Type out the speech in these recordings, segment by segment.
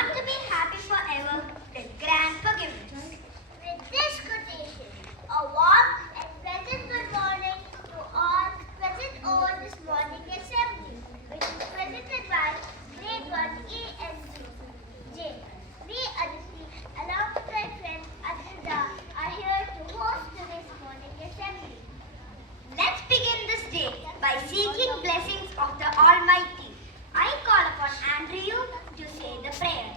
want to be happy forever, then grant forgiveness. With this quotation, a warm and pleasant good morning to all present over this morning assembly, which is presented by Grade 1 A and J. We, Aditi, along with my friend Adita, are here to host this morning assembly. Let's begin this day by seeking blessings of the Almighty. I call upon Andrew to say the prayer.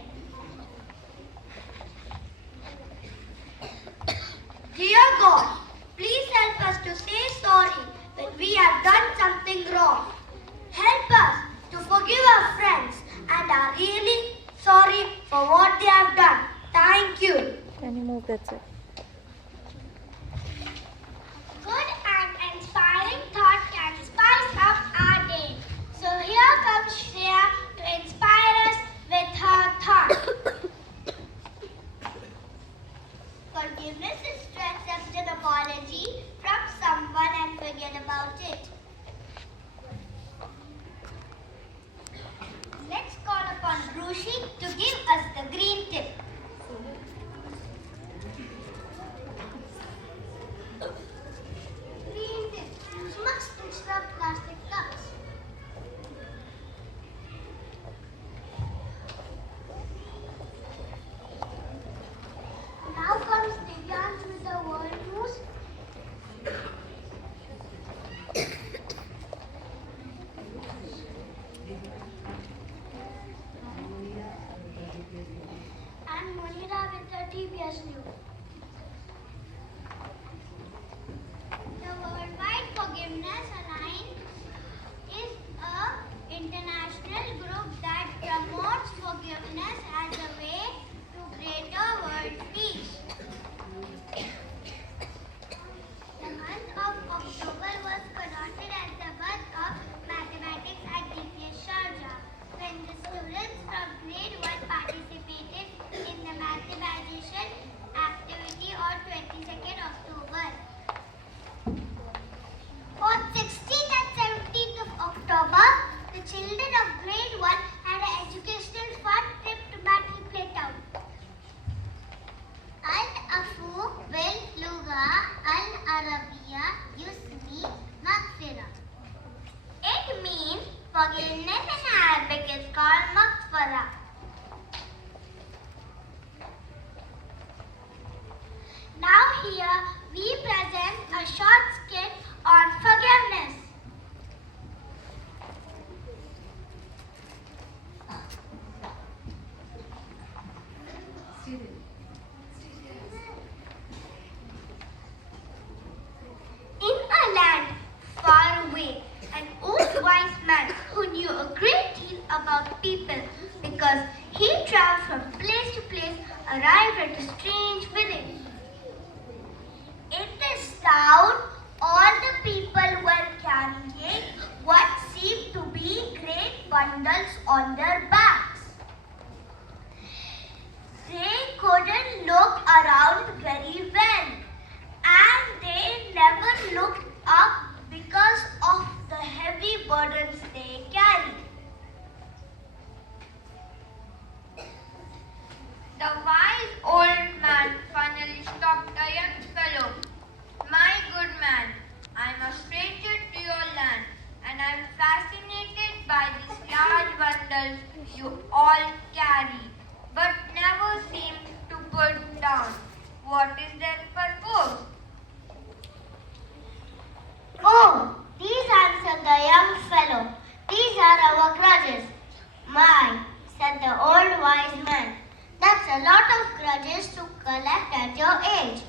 Dear God, please help us to say sorry when we have done something wrong. Help us to forgive our friends and are really sorry for what they have done. Thank you. Can you move that side? Good and inspiring thought can spice up our day. So here comes Shreya to inspire us with her thought. Forgiveness is to accept an apology from someone and forget about it. Let's call upon Rushi to give us the green tip. Green tip. Use much instead of plastic cups. Now comes Divyansh with the world news. And Munira with the TBS news. The Worldwide Forgiveness Alliance is an international group that promotes forgiveness as a way to greater world peace. The month of October was connoted as the month of mathematics at DPS Sharjah, when the students from grade 1 participated in the mathematician activity on 22nd October. On 16th and 17th of October, the children of grade 1 had an educational fun trip to Matthew Playtown. Al-Afu bil Lugha al-Arabiya Yusmi Maghfira. It means forgiveness in Arabic is called maghfara. Now here we present a short skit on forgiveness. In a land far away, an old wise man who knew a great deal about people because he traveled from place to place arrived at a strange village. In this town, all the people were carrying what seemed to be great bundles on their backs. They couldn't look around very well, and they never looked up because of the heavy burdens they carried. The wise old man finally stopped a young fellow. My good man, I'm a stranger to your land, and I'm fascinated by these large bundles you all carry, but never seem to put down. What is their purpose? Oh, these answered the young fellow. These are our grudges. My, said the old wise man. That's a lot of grudges to collect at your age.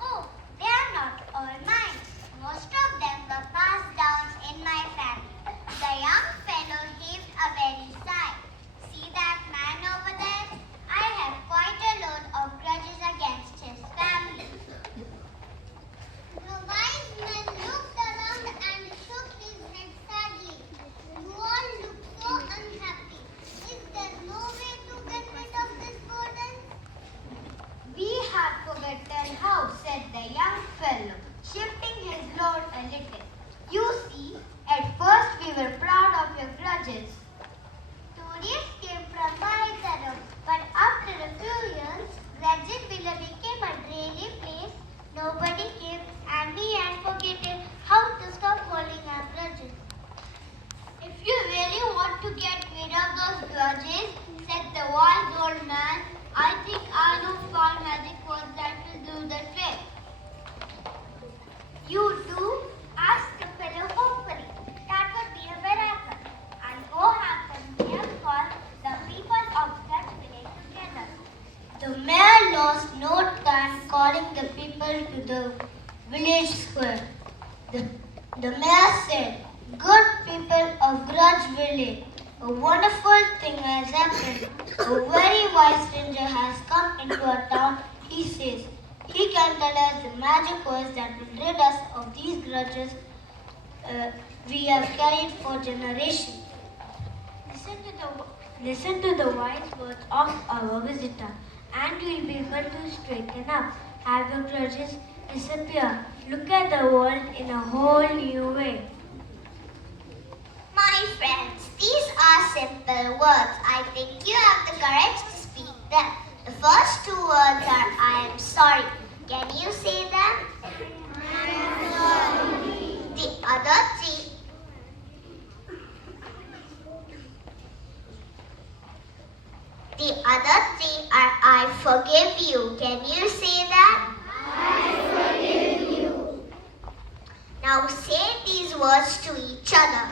Oh, they are not all mine. Most of them were passed down in my family. The young fellow heaved a very sigh. See that man over there? I have quite a load of grudges against his family. The wise man looked around and shook his head sadly. You all look so unhappy. Is there no way to get rid of this burden? want to get rid of those grudges, said the wise old man. I think I know 5 magic words that will do the trick. You do? Asked the fellow hopefully. That would be a miracle. I'll go have them here call the people of that village together. The mayor lost no time calling the people to the village square. The mayor said, "Good people of Grudge Village, a wonderful thing has happened. A very wise stranger has come into our town, he says. He can tell us the magic words that will rid us of these grudges we have carried for generations." Listen to the wise words of our visitor, and you will be able to straighten up. Have your grudges disappear. Look at the world in a whole new way. My friends, these are simple words. I think you have the courage to speak them. The first 2 words are I am sorry. Can you say them? I am sorry. The other 3 are I forgive you. Can you say that? I forgive you. Now say these words to each other.